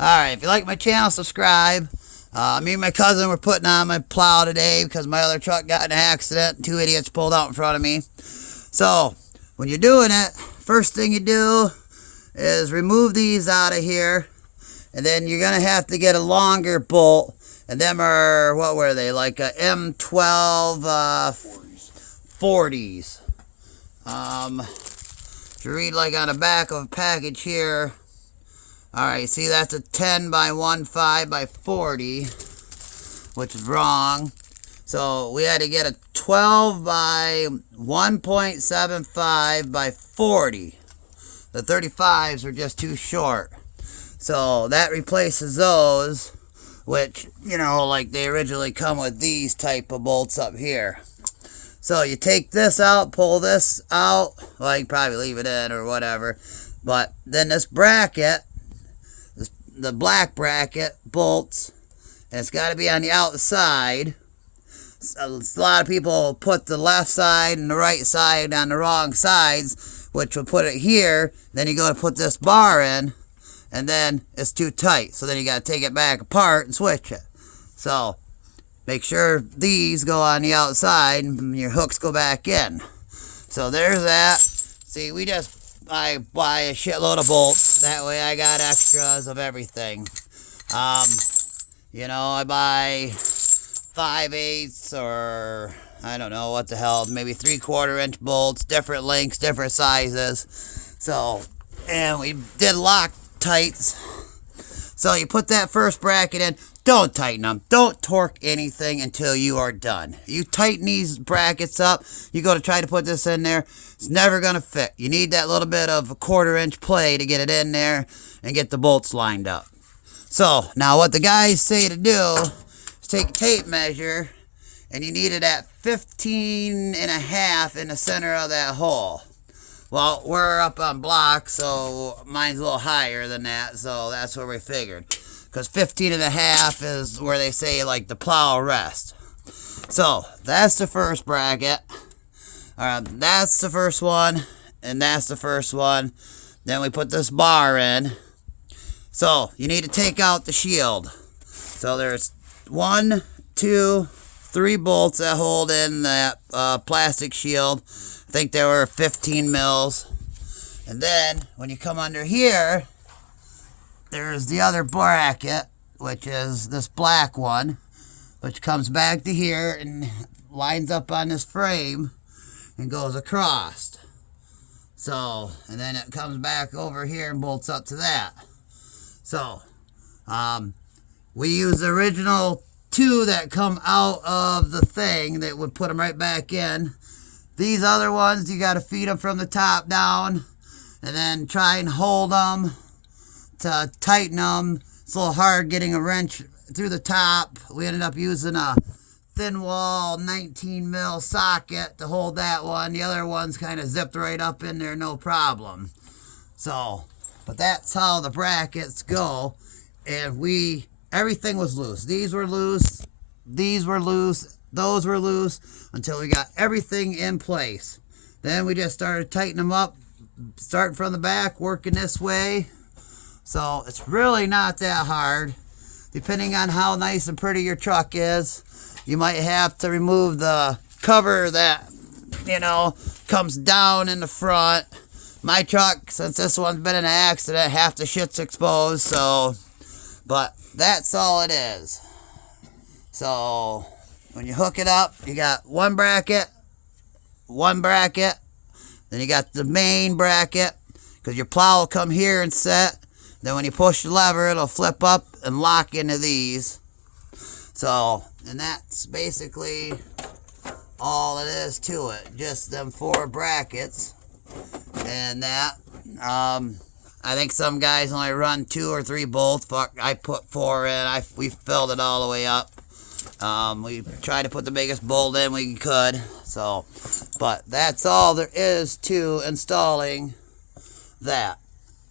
Alright, if you like my channel, subscribe. Me and my cousin were putting on my plow today because my other truck got in an accident and 2 idiots pulled out in front of me. So, when you're doing it, first thing you do is remove these out of here. And then you're going to have to get a longer bolt. And them are, what were they? Like a M12 40s. If you read like on the back of a package here. Alright, see that's a 10 by 1.5 by 40. Which is wrong. So we had to get a 12 by 1.75 by 40. The 35s are just too short. So that replaces those, which, you know, like they originally come with these type of bolts up here. So you take this out, pull this out. Well, you can probably leave it in or whatever. But then this bracket, the black bracket, bolts, and it's got to be on the outside. So a lot of people put the left side and the right side on the wrong sides, which will put it here. Then you go to put this bar in. And then it's too tight. So then you got to take it back apart and switch it. So make sure these go on the outside and your hooks go back in. So there's that. See, I buy a shitload of bolts. That way I got extras of everything. You know, I buy 5/8 or I don't know what the hell, maybe 3/4 inch bolts, different lengths, different sizes. So, and we did lock tights. So you put that first bracket in. Don't tighten them. Don't torque anything until you are done. You tighten these brackets up. You go to try to put this in there. It's never going to fit. You need that little bit of a 1/4 inch play to get it in there and get the bolts lined up. So now what the guys say to do is take a tape measure and you need it at 15.5 in the center of that hole. Well, we're up on blocks, so mine's a little higher than that, so that's where we figured. Because 15.5 is where they say, like, the plow rest. So, that's the first bracket. That's the first one, and that's the first one. Then we put this bar in. So, you need to take out the shield. So, there's 1, 2, 3 bolts that hold in that plastic shield. I think there were 15 mils. And then when you come under here, there's the other bracket, which is this black one, which comes back to here and lines up on this frame and goes across. So, and then it comes back over here and bolts up to that. So, we use the original 2 that come out of the thing that would put them right back in. These other ones, you got to feed them from the top down and then try and hold them to tighten them. It's a little hard getting a wrench through the top. We ended up using a thin wall 19 mil socket to hold that one. The other one's kind of zipped right up in there, no problem. So, but that's how the brackets go. And everything was loose. These were loose. These were loose. Those were loose until we got everything in place. Then we just started tightening them up, starting from the back, working this way. So it's really not that hard. Depending on how nice and pretty your truck is, you might have to remove the cover that, you know, comes down in the front. My truck, since this one's been in an accident, half the shit's exposed. So, but that's all it is. So when you hook it up, you got one bracket, then you got the main bracket, because your plow will come here and set. Then when you push the lever, it'll flip up and lock into these. So, and that's basically all it is to it. Just them 4 brackets. And that, I think some guys only run 2 or 3 bolts. Fuck, I put 4 in. We filled it all the way up. We tried to put the biggest bolt in we could. So, but that's all there is to installing that.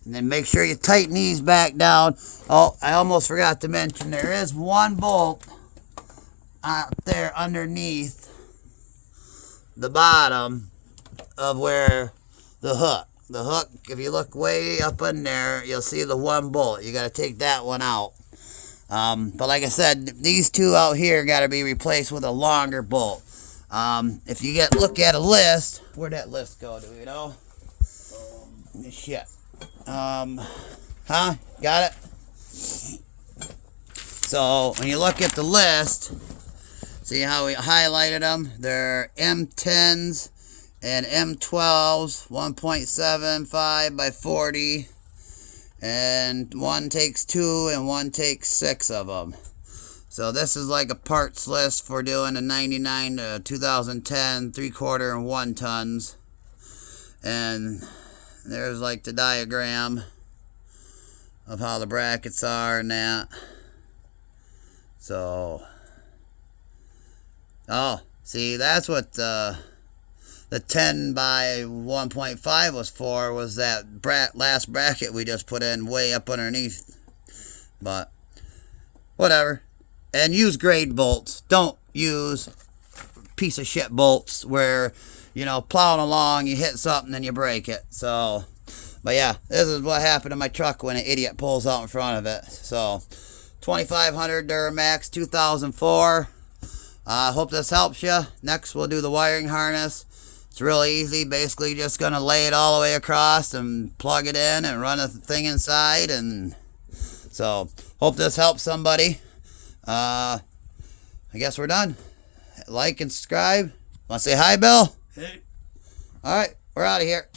And then make sure you tighten these back down. Oh, I almost forgot to mention there is one bolt up there underneath the bottom of where the hook. the hook, if you look way up in there, you'll see the one bolt. You got to take that one out. But like I said, these two out here got to be replaced with a longer bolt. If you look at a list, where'd that list go? Do you know? Shit. Got it? So when you look at the list, see how we highlighted them? They're M10s and M12s, 1.75 by 40. And one takes 2 and one takes 6 of them. So this is like a parts list for doing a 99 to 2010 3/4 and 1 tons. And there's like the diagram of how the brackets are and that. So, oh, see, that's what the 10 by 1.5 was for, was that last bracket we just put in way up underneath. But whatever. And use grade bolts. Don't use piece of shit bolts where, you know, plowing along, you hit something and you break it. So, but yeah, this is what happened to my truck when an idiot pulls out in front of it. So, 2500 Duramax 2004. Hope this helps you. Next, we'll do the wiring harness. It's really easy. Basically, just going to lay it all the way across and plug it in and run a thing inside. And so, hope this helps somebody. I guess we're done. Like and subscribe. Want to say hi, Bill? Hey. All right, we're out of here.